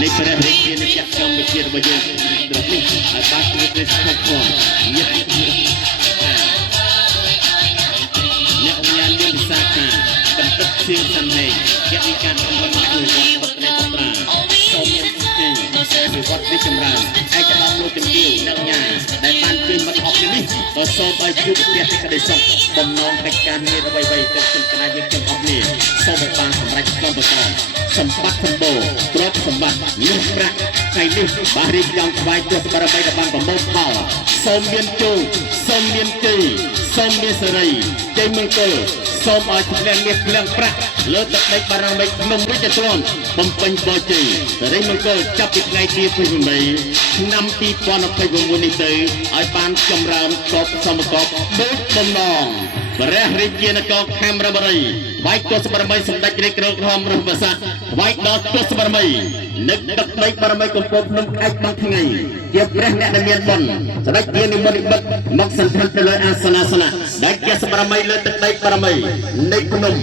នៃព្រះរាជានៃកម្មវិធីរបស់យើងដល់នេះហើយបានធ្វើទៅស្គប់ផងញាតិអ្នកញាតិមានសាខាបន្ទឹកជាសំឡេងជាវិការរបស់អ្នកលោកបត្រនៃបត្រាសូមមានស្ទីពីវត្តវិចម្រើនឯកឧត្តមលោកជំទាវអ្នកញាដែលបានជួយមកអបនេះក៏សូមឲ្យជួបផ្ទះទីក្តីសុខបំណងកិច្ចការងារអ្វីៗទៅក្នុងគណៈយើងទាំងអស់គ្នាសូមបានសម្រេចក្នុងបន្តសម្បត្តិសម្បូរទ្រព្យសម្បត្តិលុះប្រាក់ថ្ងៃនេះបានរៀបចំថ្វាយទស្សបរមីដល់បានប្រមូលផលសូមមានជោគសូមមានជ័យសូមមានសេរីជ័យមង្គលសូមឲ្យឆ្លងមាសឆ្លងប្រាក់លើទឹកដីបារមីក្នុងរាជទ្រព្យបំពេញបរជ័យសេរីមង្គលចាប់ពីថ្ងៃទី28ឆ្នាំ2029នេះទៅឲ្យបានចម្រើនគប់សមគប់ដូចបំណងព្រះរាជានគរខេមរបុរីថ្វាយទស្សបរមីសម្ដេចរាជក្រមរដ្ឋរស់ប្រសាទថ្វាយដល់ទស្សបរមីនឹកទឹកដីបរមីកំពង់ភ្នំឯកបានថ្ងៃជាព្រះអ្នកដែលមានបុណ្យស្ដេចយានិមន្តនិមិត្តមកសន្តានទៅលើអាសនៈដែលជាសបរមីលើទឹកដីបរមីនៃភ្នំ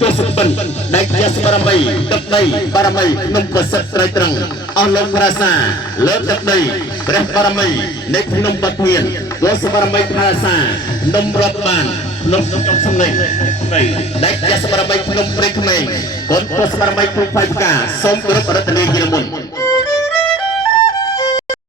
ទស្សពិនដែលជាសបរមីទឹកដីបរមីភ្នំប្រសិទ្ធស្រីត្រង់អស់លោកប្រាសាលើទឹកដីព្រះបរមីនៃភ្នំបាត់ធានទស្សបរមីប្រាសាភ្នំរាប់បានភ្នំចុងសំឡេងដែលជាសបរមីភ្នំព្រៃក្មេងកូនទស្សបរមីគ្រូផ្លែផ្កាសូមគោរពរតនាជាមុន